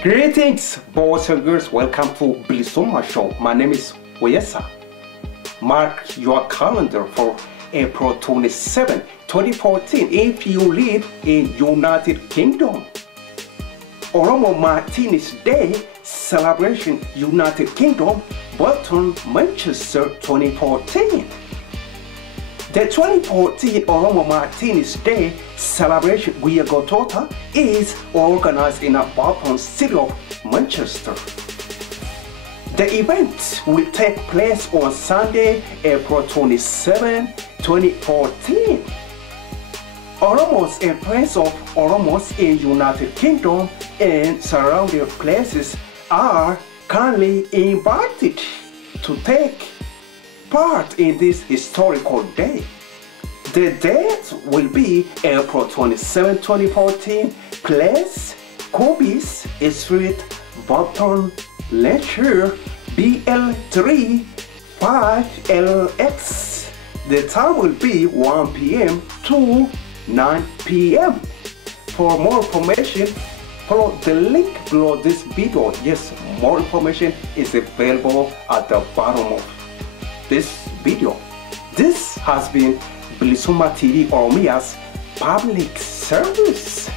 Greetings, boys and girls. Welcome to Bilisuma Show. My name is Oyesa. Mark your calendar for April 27, 2014 if you live in United Kingdom. Oromo Martinez Day celebration, United Kingdom, Bolton, Manchester 2014. The 2014 Oromo Martinez Day celebration Wiagotota is organized in a Bolton, city of Manchester. The event will take place on Sunday, April 27, 2014. Oromos and friends of Oromos in United Kingdom and surrounding places are kindly invited to take part in this historical day. The date will be April 27, 2014, place Cobis Street, Bolton, Lancashire, BL3 5LX. The time will be 1 p.m. to 9 p.m. For more information, follow the link below this video. Yes, more information is available at the bottom of this video. This has been Bilisuma TV Oromia's public service.